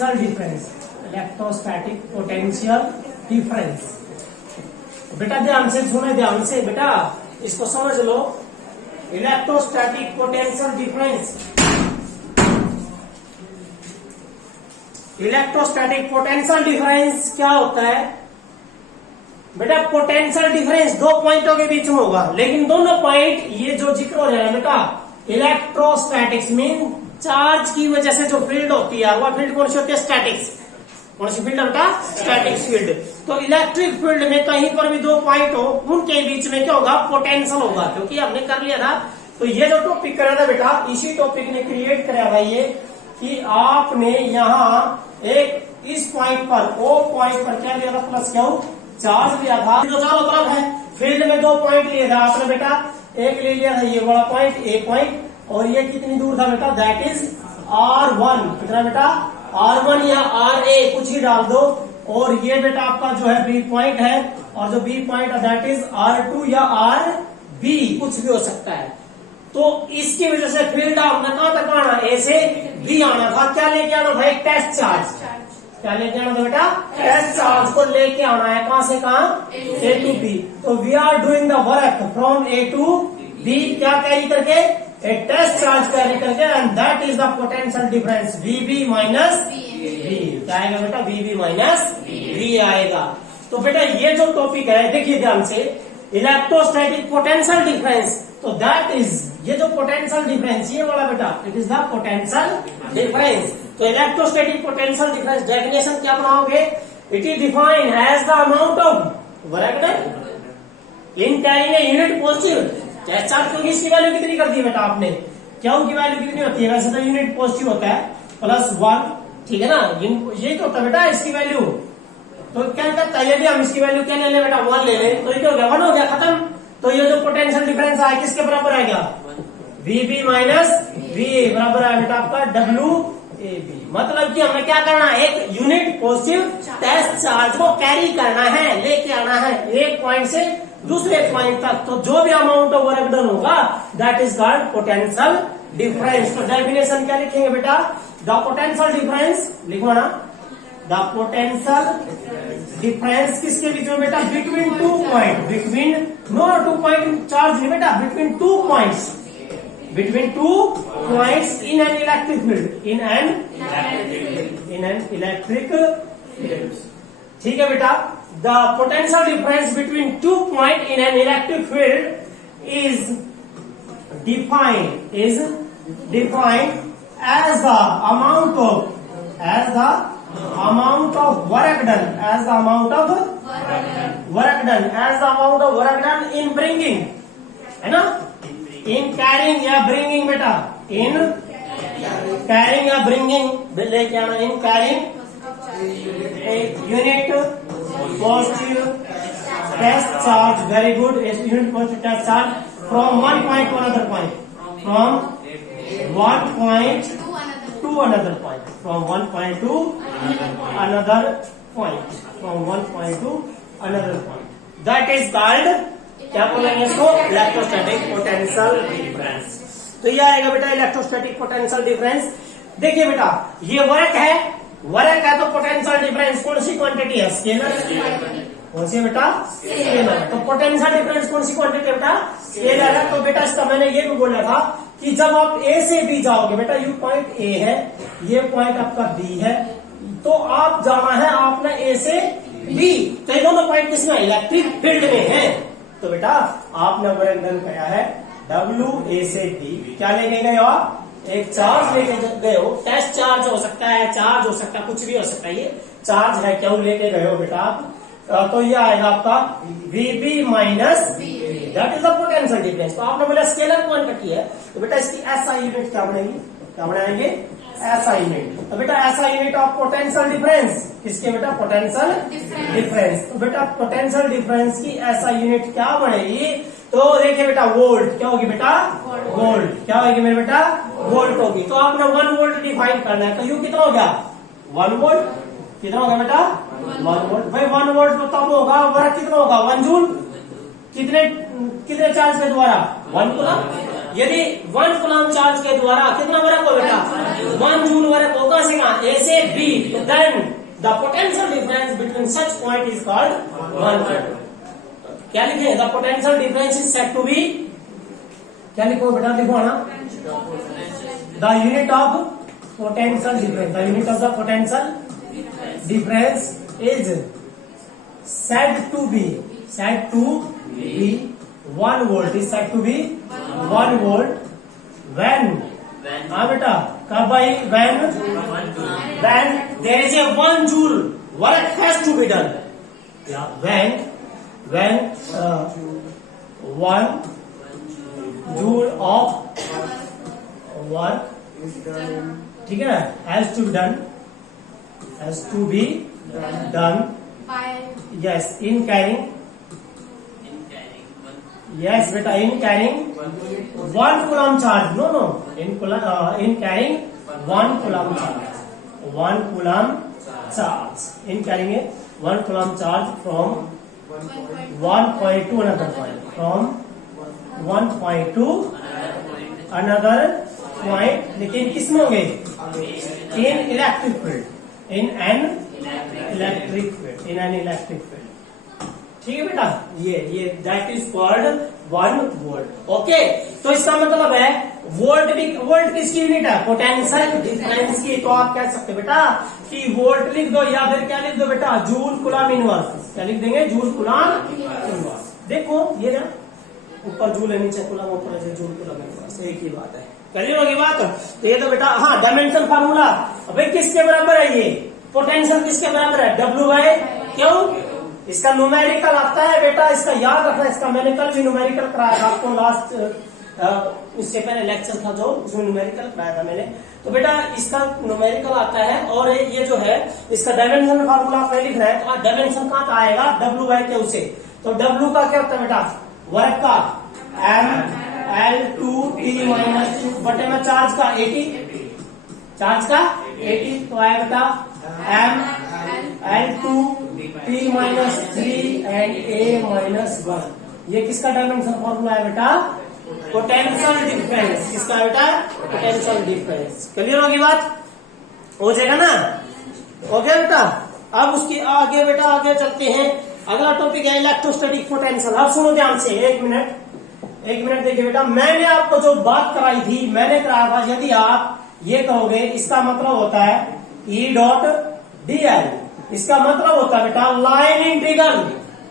Potential difference, electrostatic potential difference. बेटा ध्यान से सुने, ध्यान से बेटा इसको समझ लो। Electrostatic potential difference, electrostatic potential difference क्या होता है बेटा? पोटेंशियल डिफरेंस दो पॉइंटों के बीच में होगा, लेकिन दोनों पॉइंट ये जो जिक्र हो रहा है बेटा, इलेक्ट्रोस्टैटिक्स मीन चार्ज की वजह से जो फील्ड होती है, वह फील्ड कौन सी होती है? स्टैटिक्स। कौन सी फील्ड बेटा? Statics field. तो इलेक्ट्रिक फील्ड में कहीं पर भी दो पॉइंट हो, उनके बीच में क्या होगा? पोटेंशियल होगा, क्योंकि हमने कर लिया था। तो ये जो टॉपिक करा था बेटा, इसी टॉपिक ने क्रिएट कराया है ये कि आपने यहाँ एक इस पॉइंट पर, ओ पॉइंट पर क्या लिया था? प्लस क्यू चार्ज लिया था। जो चारों तरफ है फील्ड में दो पॉइंट लिए था आपने बेटा, एक ले लिया था ये बड़ा पॉइंट, ए पॉइंट, और ये कितनी दूर था बेटा? That is R1। कितना बेटा? R1 या RA कुछ ही डाल दो। और ये बेटा आपका जो है बी पॉइंट है, और जो बी पॉइंट है दैट इज R2 या RB कुछ भी हो सकता है। तो इसकी वजह से फील्ड आपने कहां तक आना? ए से बी आना था। क्या लेके आना था? एक टेस्ट चार्ज। क्या लेके आना था बेटा? टेस्ट चार्ज को लेके आना है। कहां से कहां? A to B। तो we are doing the work from A to B, क्या कैरी करके? ए टेस्ट चार्ज कैरी करके, and that is the potential difference VB minus B। क्या आएगा बेटा? VB माइनस B आएगा। तो बेटा ये जो टॉपिक है, देखिए ध्यान से, इलेक्ट्रोस्टैटिक पोटेंशियल डिफरेंस, तो दैट इज, ये जो पोटेंशियल डिफरेंस ये वाला बेटा, it is the potential difference. तो इलेक्ट्रोस्टैटिक पोटेंशियल डिफरेंस डेफिनेशन क्या बनाओगे? It is defined as the amount of work done in carrying a unit positive charge. क्योंकि इसकी वैल्यू कितनी कर दी बेटा आपने? क्यों की वैल्यू कितनी होती है? वैसे तो यूनिट पॉजिटिव होता है, +1, ठीक है ना? ये तो होता है बेटा इसकी वैल्यू। तो क्या करता है, यदि हम इसकी वैल्यू क्या ले लें बेटा? 1 ले लें, तो ये क्या हो गया? 1 हो गया, खत्म। तो ये जो पोटेंशियल डिफरेंस आया किसके बराबर आएगा? VB माइनस VA बराबर है बेटा आपका WAB। मतलब कि हमें क्या करना है? एक यूनिट पॉजिटिव टेस्ट चार्ज को कैरी करना है, लेके आना है एक पॉइंट से दूसरे पॉइंट तक। तो जो भी अमाउंट ऑफ वर्क डन होगा that is called potential difference. तो डेफिनेशन क्या लिखेंगे बेटा? द पोटेंशियल डिफरेंस, लिखो ना, द पोटेंशियल डिफरेंस किसके बीच में बेटा? Between two point, between no two point charge नहीं बेटा, between two points, between two points in an electric field, in an electric field. ठीक है बेटा? The potential difference between 2 points in an electric field is defined as the amount of work done, as the amount of work done in bringing, है ना? In carrying या bringing बेटा, in carrying या bringing लेके आना, in carrying a unit positive test charge, very good, unit positive test charge from one point to another point, from one point to another point, from one point to another point, from one point to another point, that is called, क्या बोलेंगे इसको? Electrostatic potential difference. तो ये आएगा बेटा electrostatic potential difference. देखिए बेटा ये वर्क है, वर्क है तो पोटेंशियल डिफरेंस कौन सी क्वांटिटी है? स्केलर। कौन सी बेटा? स्केलर। तो पोटेंशियल डिफरेंस कौन सी क्वांटिटी है बेटा? स्केलर है। तो बेटा इसका मैंने ये भी बोला था कि जब आप ए से बी जाओगे बेटा, ये पॉइंट ए है, ये पॉइंट आपका बी है, तो आप जाना है आपने ए से बी। तो ये दोनों पॉइंट किसमें? इलेक्ट्रिक फील्ड में है। तो बेटा आपने वर्क डन किया है WA से B। क्या लेके गए हो आप? एक चार्ज लेके गए हो, टेस्ट चार्ज हो सकता है, चार्ज हो सकता है, कुछ भी हो सकता है, ये चार्ज है, क्यों लेके गए हो बेटा आप? तो ये आएगा आपका VB minus that is the potential difference. तो आपने बोला स्केलर क्वांटिटी है, तो बेटा इसकी SI यूनिट क्या बनेगी? क्या बनाएंगे? SI unit. तो बेटा SI unit of potential difference किसके बेटा? Potential difference. तो बेटा पोटेंशियल डिफरेंस की SI यूनिट क्या बनेगी? तो देखिए बेटा वोल्ट। क्या होगी बेटा? वोल्ट। क्या होगी मेरे बेटा? वोल्ट होगी। तो आपने 1 वोल्ट डिफाइन करना है। तो यू कितना हो गया? 1 वोल्ट। कितना होगा बेटा? 1 वोल्ट। भाई 1 वोल्ट तो तब होगा, वर्क कितना होगा? 1 जूल। कितने चार्ज के द्वारा? 1 कूलम। यदि 1 कूलम चार्ज के द्वारा कितना वर्क हो बेटा 1 जूल वर्क होगा से कहा ए से B, then the potential difference between such point is called 1। क्या लिखे, the potential difference is said to be, क्या लिखो बेटा, लिखो ना, the unit of potential difference, the unit of the potential difference is said to be 1 volt, is said to be 1 volt when हाँ बेटा कब भाई when there is a 1 joule work has to be done, when 1 joule of work, ठीक है ना, has to be done yes in carrying, yes beta, in carrying 1 coulomb charge, no in carrying 1 coulomb charge, 1 coulomb charge, in carrying a 1 coulomb charge from one point to another point, from one point to another point, लेकिन किसमें होंगे, in electric field, in an electric field, in an electric field, ठीक है बेटा, ये that is called 1 volt. Okay, तो इसका मतलब है वोल्ट किसकी यूनिट है, पोटेंशियल डिफरेंस की। तो आप कह सकते बेटा कि वोल्ट लिख दो या फिर क्या लिख दो बेटा, जूल कूलम इनवर्स, क्या लिख देंगे, जूल कूलम इनवर्स। देखो ये ना, ऊपर जूल है, नीचे कूलम, ऊपर है जूल कूलम इनवर्स, एक ही बात है, क्लियर होगी बात। तो ये तो बेटा हाँ, डायमेंशन फार्मूला अबे किसके बराबर है, ये पोटेंशियल किसके बराबर है, W बाय क्यों, इसका न्यूमेरिकल आता है बेटा, इसका याद रखना, इसका मैंने कल भी न्यूमेरिकल कराया था आपको, लास्ट इससे पहले लेक्चर था जो, उसमें न्यूमेरिकल कराया था मैंने। तो बेटा इसका न्यूमेरिकल आता है, और ये जो है इसका डायमेंशन फार्मूला आपने लिखना है, तो डायमेंशन कहाँ का आएगा, W बाय क्यू से। तो W का क्या होता है बेटा, वर्क का ML2T माइनस 2 बटे में चार्ज का 80, चार्ज का 80, तो आएगा बेटा ML2T minus 3 and A minus 1। ये किसका डायमेंशन फॉर्मूला है बेटा, पोटेंशियल डिफरेंस, किसका है बेटा, पोटेंशियल डिफरेंस। क्लियर होगी बात, हो जाएगा ना, ओके बेटा। अब उसकी आगे बेटा, आगे चलते हैं, अगला टॉपिक है इलेक्ट्रोस्टैटिक पोटेंशियल। अब सुनो ध्यान से, एक मिनट देखिए बेटा, मैंने आपको जो बात कराई थी, मैंने कराया था, यदि आप ये कहोगे, इसका मतलब होता है E डॉट dl, इसका मतलब होता है बेटा लाइन इंटीग्रल,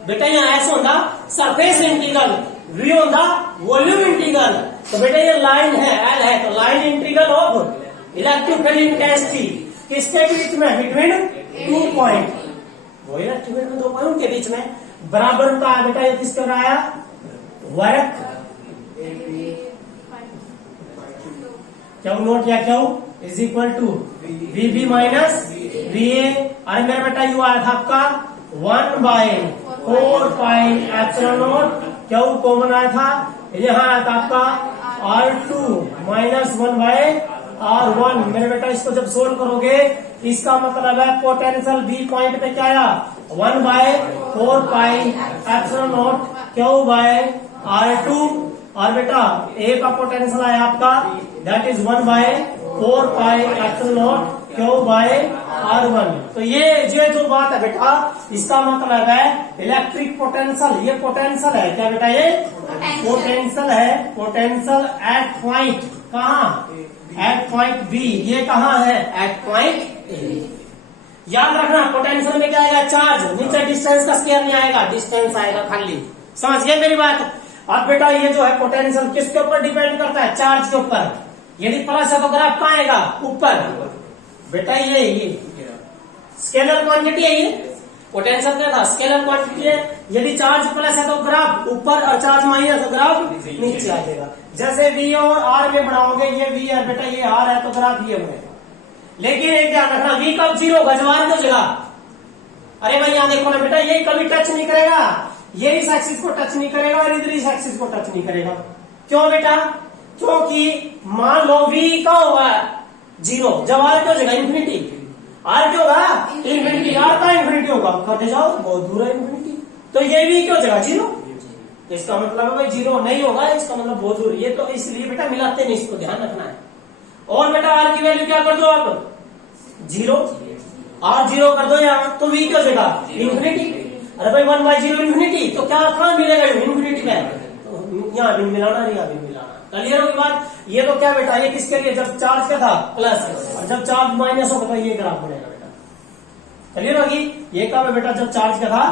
बेटा यहाँ ऐसा होगा सरफेस इंटीग्रल, V होगा वॉल्यूम इंटीग्रल। तो बेटा ये लाइन है, L है, तो line integral of electric field intensity किसके बीच में, बिटवीन 2 पॉइंट, वो इलेक्ट्रिक फील्ड में 2 पॉइंट के बीच में, बराबर होता है बेटा, ये किसका कराया, वर्क क्या नोट या क्या is equal to VB minus VA, अरे मेरा बेटा यू आया था आपका 1/4 पाई एप्सिलॉन नॉट, क्या कॉमन आया था, यहाँ आया था आपका R2 माइनस 1/R1। मेरे बेटा इसको जब सोल्व करोगे, इसका मतलब है पोटेंशियल B पॉइंट पे क्या आया, 1/4 pi epsilon naught q by R2, और बेटा A का पोटेंशियल आया आपका, that is 1/4 pi epsilon naught q by R1। तो ये जो बात है बेटा, इसका मतलब है इलेक्ट्रिक पोटेंशियल, ये पोटेंशियल है क्या बेटा, ये पोटेंशियल है, पोटेंशियल एट पॉइंट कहाँ, एट पॉइंट B, ये कहाँ है, एट पॉइंट A। याद रखना पोटेंशियल में क्या आएगा, चार्ज, नीचे डिस्टेंस का स्क्वायर नहीं आएगा, डिस्टेंस आएगा खाली, समझ गए मेरी बात। अब बेटा ये जो है पोटेंशियल किसके ऊपर डिपेंड करता है, चार्ज के ऊपर। यदि प्लस है तो ग्राफ कहाँ आएगा, ऊपर, बेटा ये स्केलर क्वांटिटी है, ये पोटेंशियल क्या था, स्केलर क्वांटिटी है। यदि चार्ज प्लस है तो ग्राफ ऊपर, और चार्ज माइनस तो ग्राफ नीचे आ जाएगा। जैसे V और R में बढ़ाओगे, ये V है बेटा, ये R है, तो ग्राफ ये बनेगा। लेकिन एक ध्यान रखना, V कब 0 गजवार को जगह, अरे भाई यहाँ देखो ना बेटा, ये कभी टच नहीं करेगा, ये इस एक्सिस को टच नहीं करेगा, और इधर इस एक्सिस को टच नहीं करेगा। क्यों बेटा, क्योंकि मान लो V का होगा 0, जब R क्या हो जाएगा, इन्फिनिटी, R क्या होगा, इन्फिनिटी, R का इन्फिनिटी होगा, करते जाओ बहुत दूर है इन्फिनिटी, तो ये भी क्या हो जाएगा 0। इसका मतलब है भाई जीरो नहीं होगा, इसका मतलब बहुत दूर, ये तो इसलिए बेटा मिलाते नहीं, इसको ध्यान रखना है। और बेटा आर की वैल्यू क्या कर दो आप, जीरो, आर जीरो कर दो यहाँ, तो वी क्या हो जाएगा इन्फिनिटी। अरे भाई 1/0 इन्फिनिटी, तो क्या कहाँ मिलेगा इन्फिनिटी में, तो यहाँ भी मिलाना नहीं, यहाँ भी मिलाना। क्लियर होगी बात। ये तो क्या बेटा, ये किसके लिए, जब चार्ज क्या था प्लस, और जब चार्ज माइनस होगा तो ये ग्राफ बनेगा बेटा। क्लियर होगी, ये का बेटा जब चार्ज का था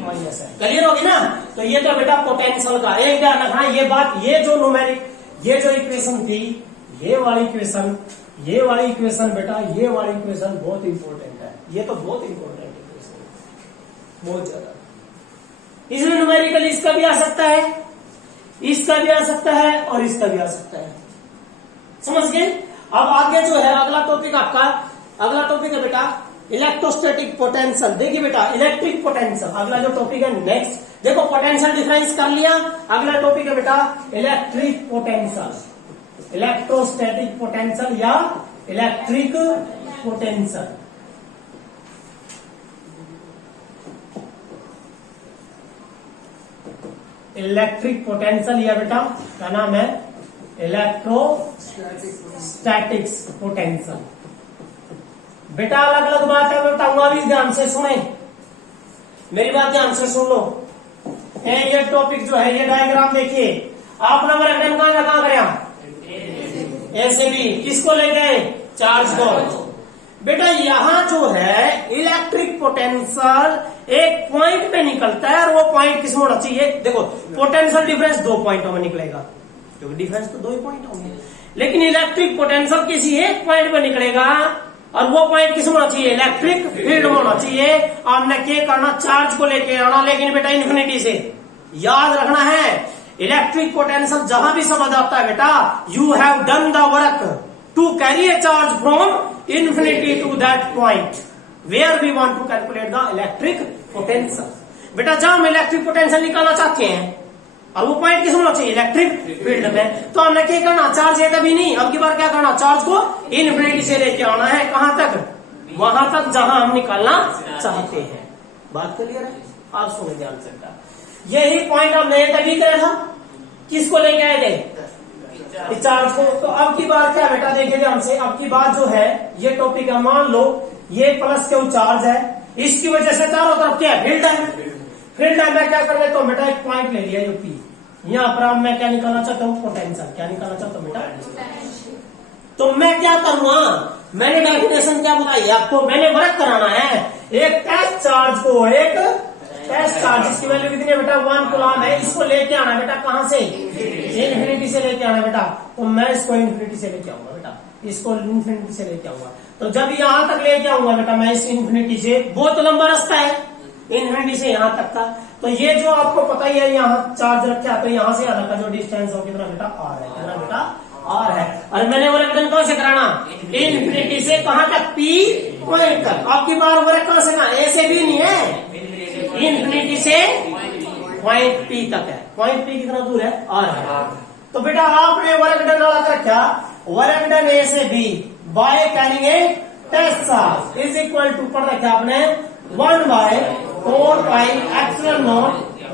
माइनस है। क्लियर होगी ना। तो ये तो बेटा पोटेंशियल का, एक ध्यान रखना ये बात, ये जो न्यूमेरिक, ये जो इक्वेशन थी, ये वाली इक्वेशन, ये वाली इक्वेशन बेटा, ये वाली इक्वेशन बहुत इंपॉर्टेंट है, ये तो बहुत इंपॉर्टेंट इक्वेशन, बहुत ज्यादा। इसमें न्यूमेरिकल इसका भी आ सकता है, इसका भी आ सकता है, और इसका भी आ सकता है, समझ गए। अब आगे जो है अगला टॉपिक आपका, अगला टॉपिक है बेटा इलेक्ट्रोस्टैटिक पोटेंशियल। देखिए बेटा इलेक्ट्रिक पोटेंशियल अगला जो टॉपिक है नेक्स्ट। देखो पोटेंशियल डिफरेंस कर लिया, अगला टॉपिक है बेटा इलेक्ट्रिक पोटेंशियल, इलेक्ट्रोस्टैटिक पोटेंशियल या इलेक्ट्रिक पोटेंशियल। इलेक्ट्रिक पोटेंशियल या बेटा क्या नाम है, इलेक्ट्रोस्टैटिक्स पोटेंशियल। बेटा अलग अलग बात है, मैं बताऊंगा भी, ध्यान से सुने, मेरी बात ध्यान से सुन लो। ये टॉपिक जो है, ये डायग्राम देखिए, आप नंबर अटेंड कहां करें, ऐसे भी किसको ले गए, चार्ज को। बेटा यहाँ जो है इलेक्ट्रिक पोटेंशियल एक पॉइंट पे निकलता है, और वो पॉइंट किस में होना चाहिए, देखो पोटेंशियल डिफरेंस 2 पॉइंटों में निकलेगा, क्योंकि डिफरेंस तो 2 ही पॉइंट होंगे, लेकिन इलेक्ट्रिक पोटेंशियल किसी एक पॉइंट पे निकलेगा, और वो पॉइंट किस में होना चाहिए, इलेक्ट्रिक फील्ड में होना चाहिए। आपने क्या करना, चार्ज को लेके आना, लेकिन बेटा इन्फिनिटी से। याद रखना है इलेक्ट्रिक पोटेंशियल जहां भी शब्द आता है बेटा, you have done the work to carry a charge from infinity to that point where we want to calculate the electric potential। बेटा जब हम इलेक्ट्रिक पोटेंशियल निकालना चाहते हैं, और वो पॉइंट किस में होना चाहिए, इलेक्ट्रिक फील्ड में, तो हमने क्या करना, चार्ज है कभी नहीं, अब की बार क्या करना, चार्ज को इन्फिनिटी से लेके आना है, कहां तक, वहां तक जहां हम निकालना चाहते हैं। बात क्लियर है, आप सुने ध्यान से। यही पॉइंट हमने तभी करा था, किसको लेके आए थे, चार्ज को। तो अब की बार क्या बेटा देखिए ध्यान से, अब की बात जो है ये टॉपिक है, मान लो ये प्लस क्यू चार्ज है, इसकी वजह से चारों तरफ क्या है, फील्ड है। फील्ड है, मैं क्या कर लेता हूँ बेटा, एक पॉइंट ले लिया जो पी, यहाँ पर मैं क्या निकालना चाहता हूँ, पोटेंशियल। क्या निकालना चाहता हूँ बेटा, तो मैं क्या करूंगा, मैंने डेफिनेशन क्या बताई आपको, मैंने वर्क कराना है एक टेस्ट चार्ज को, एक टेस्ट चार्ज, इसकी वैल्यू कितनी है बेटा, 1 कूलम है, इसको लेके आना बेटा, कहां से, इन्फिनिटी से लेके आना बेटा। तो मैं इसको इन्फिनिटी से लेके आऊंगा बेटा, इसको इन्फिनिटी से लेके आऊंगा। तो जब यहां तक लेके आऊंगा बेटा मैं इस इन्फिनिटी से, बहुत लंबा रास्ता है इन्फिनिटी से यहां तक का, तो ये जो आपको पता ही है यहाँ चार्ज रखा, तो यहां से यहाँ का जो डिस्टेंस हो कितना बेटा, आर है, कितना बेटा, आर है। और मैंने वर्क डन कहां से कराना, इन्फिनिटी से कहां तक, पी पॉइंट तक। आपकी बार वर्क कहां से, ए से भी नहीं है, इन्फिनिटी से पॉइंट पी तक है। पॉइंट पी कितना दूर है, आर है। तो बेटा आपने वर्क डन वाला कर क्या, वर्क डन ए से B by carrying a test charge is equal to पढ़ रखा आपने 1/4πε0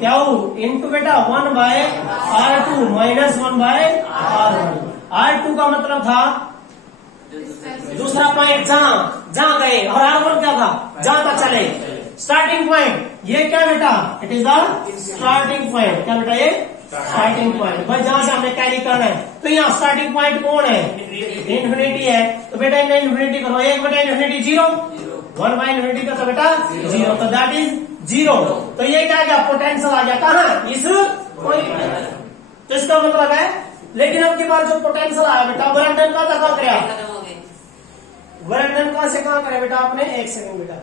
क्यू इंटू बेटा 1/r2 माइनस 1/r1। R2 का मतलब था दूसरा पॉइंट जहां गए, और R1 क्या था, जहां तक चले, स्टार्टिंग पॉइंट। ये क्या बेटा, it is the starting point. क्या बेटा, ये स्टार्टिंग पॉइंट, भाई जहां से हमने कैरी करना है। तो यहाँ स्टार्टिंग पॉइंट कौन है, इन्फिनिटी है, तो बेटा इन्हें इन्फिनिटी करो, 1/इन्फिनिटी 0, 1/इन्फिनिटी का तो बेटा 0, तो दैट इज 0। तो ये क्या गया, पोटेंशियल आ गया कहां, इस पॉइंट। तो इसका मतलब है, लेकिन अब के बाद जो पोटेंशियल आया बेटा, वर्क डन कहां तक करें, वर्क डन कहां से कहां करें बेटा आपने, 1 सेकंड बेटा।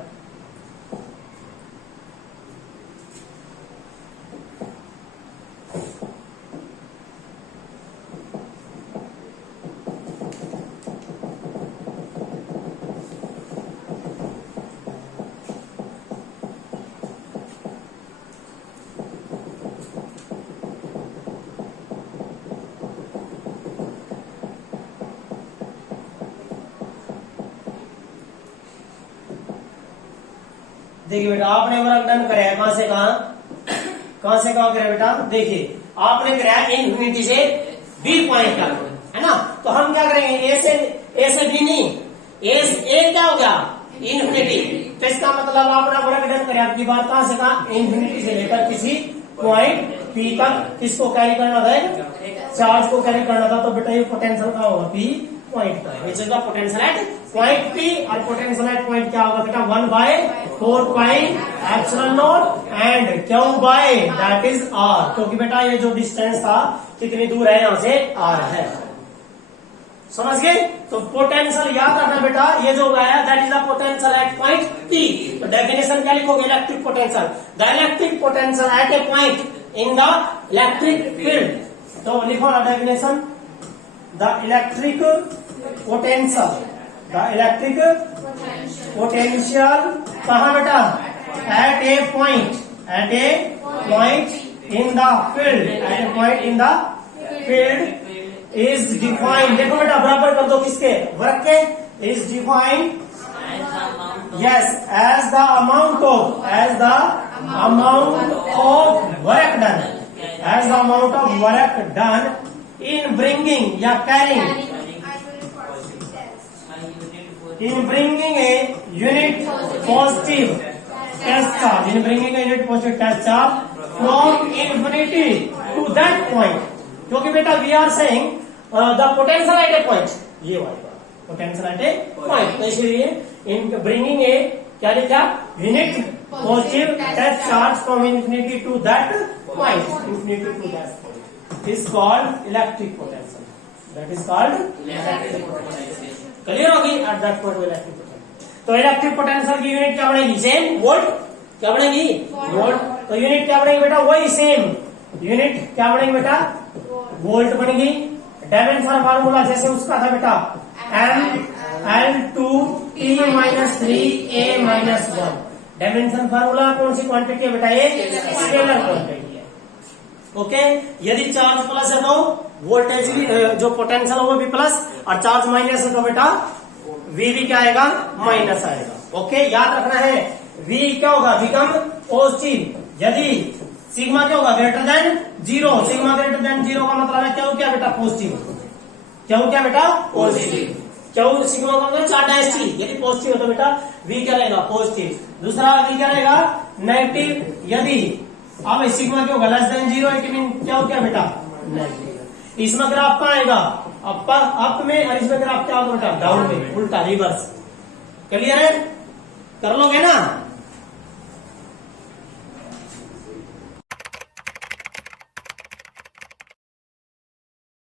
देखिए बेटा आपने वर्क डन कराया कहां से कहां, कहां से कहां करें बेटा, देखिए आपने कराया इन्फिनिटी से बी पॉइंट तक, है ना। तो हम क्या करेंगे, ए से बी नहीं, ए क्या हो गया इन्फिनिटी। तो इसका मतलब आपने वर्क डन करे आपकी बात, कहां से कहा, इन्फिनिटी से लेकर किसी पॉइंट पी तक किसको कैरी करना था, चार्ज को कैरी करना था। तो बेटा ये पोटेंशियल का होगा पी पॉइंट पर, which is the potential at point P. और पोटेंशियल एट पॉइंट क्या होगा बेटा, 1/4 pi epsilon naught and q by that is R, क्योंकि बेटा ये जो डिस्टेंस था कितनी दूर है यहां से आर है, समझ गए। तो पोटेंशियल याद रखना बेटा, ये जो आया that is the potential at point P. तो डेफिनेशन क्या लिखोगे, electric potential, the electric potential at a point in the electric field. तो लिखो ना definition, the electric potential, the electric potential कहां बेटा, at a point in the field, at a point in the field is defined. देखो बेटा बराबर कर दो किसके, वर्क के, is defined yes as the amount of work done, as the amount of work done in bringing या carrying, in bringing a unit positive test charge, in bringing a unit positive test charge from infinity to that point. क्योंकि बेटा we are saying the potential at a point, ये वाली बात, potential at a point. तो इसलिए इन bringing a क्या लिखा, unit positive test charge from infinity to that point, infinity to that point is called electric potential, that is called electric potential. Clear होगी, at that point electric potential. तो electric potential की unit क्या बनेगी, same volt, क्या बनेगी volt. तो unit क्या बनेगी बेटा, वही सेम यूनिट क्या बनेगी बेटा, वोल्ट बनेगी। डायमेंशन फार्मूला जैसे उसका था बेटा, M/L/2T - 3A-1। डायमेंशन फार्मूला कौन सी क्वांटिटी है बेटा, ये स्केलर क्वांटिटी है। ओके, यदि चार्ज प्लस है तो वोल्टेज भी, जो पोटेंशियल है वो भी प्लस, और चार्ज माइनस है तो बेटा V भी क्या आएगा, माइनस आएगा। ओके, याद रखना है V क्या होगा, बिकम पॉजिटिव यदि सिग्मा क्या होगा, greater than 0। Sigma greater than 0 का मतलब है क्या, क्या बेटा पॉजिटिव, क्या बेटा पॉजिटिव, क्या सिग्मा का मतलब चार्ज डेंसिटी, यदि पॉजिटिव है तो बेटा V क्या रहेगा, पॉजिटिव। दूसरा V क्या रहेगा, नेगेटिव, यदि अब सिग्मा क्या होगा, लेस देन 0, इट मीन क्या बेटा नेगेटिव। इसमें ग्राफ कहाँ आएगा, अप में, और इसमें ग्राफ क्या होगा बेटा, डाउन में, उल्टा रिवर्स। क्लियर है, कर लोगे ना।